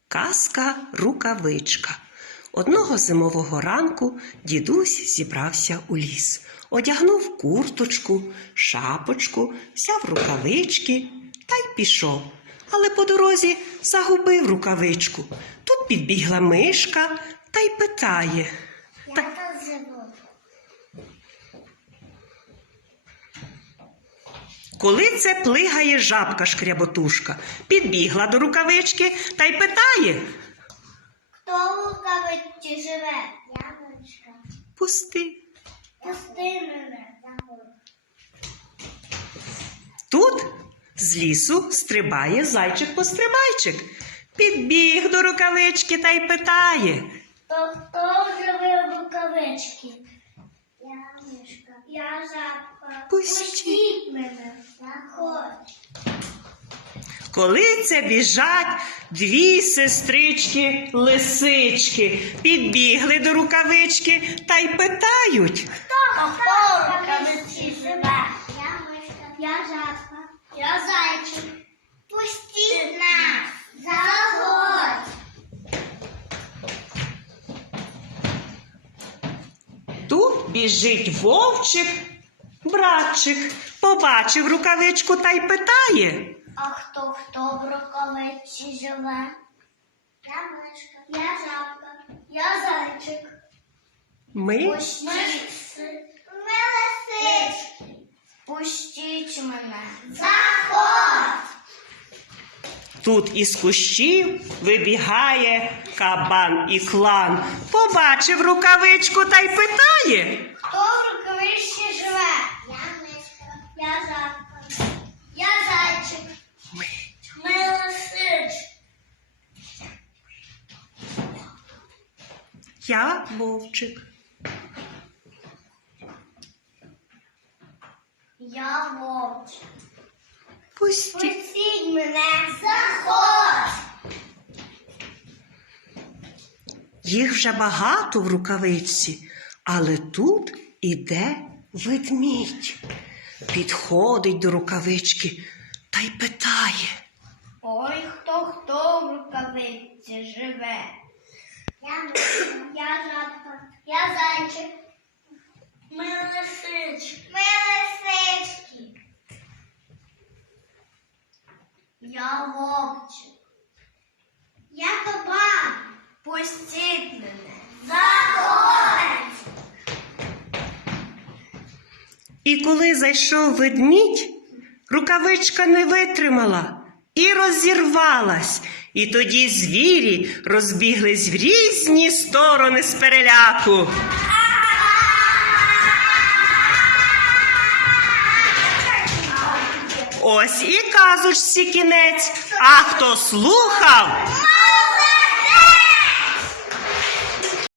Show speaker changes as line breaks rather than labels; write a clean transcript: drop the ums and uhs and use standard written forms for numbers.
Казка «Рукавичка». Одного зимового ранку дідусь зібрався у ліс. Одягнув курточку, шапочку, взяв рукавички та й пішов. Але по дорозі загубив рукавичку. Тут підбігла мишка та й питає.
Я тут живу.
Коли це плигає жабка-шкряботушка? Підбігла до рукавички та й питає.
Хто в рукавичці живе? Я мишка.
Пусти.
Пусти мене.
Тут з лісу стрибає зайчик-пострибайчик. Підбіг до рукавички та й питає.
Хто живе в рукавичці? Я мишка. Я жабка.
Пустіть
мене. Заходь.
Коли це біжать дві сестрички-лисички, підбігли до рукавички та й питають.
Хто в рукавичці живе? Я мишка. Я жабка. Я зайчик. Пустіть нас. Заходь.
Тут біжить вовчик, братчик, побачив рукавичку та й питає.
А хто в рукавичці живе? Я мишка. Я жабка. Я зайчик.
Ми
Ми лисички. Пустіть мене. Заходь.
Тут із кущів вибігає кабан і клан. Побачив рукавичку та й питає.
Хто в рукавичці живе? Я мишка. Я жабка. Я зайчик. Ми лисички.
Я вовчик.
Я вовчик.
Пустіть.
Пустіть мене. Заходь.
Їх вже багато в рукавичці, але тут іде ведмідь. Підходить до рукавички та й питає.
Ой, хто в рукавичці живе? Я мишка. Я жабка. Я зайчик. Ми лисички. Ми лисички. Я вовчик. Я кабан. Пустіть мене. Заходь.
І коли зайшов ведмідь, рукавичка не витримала і розірвалась. І тоді звірі розбіглись в різні сторони з переляку. Ось і казочці кінець. А хто слухав,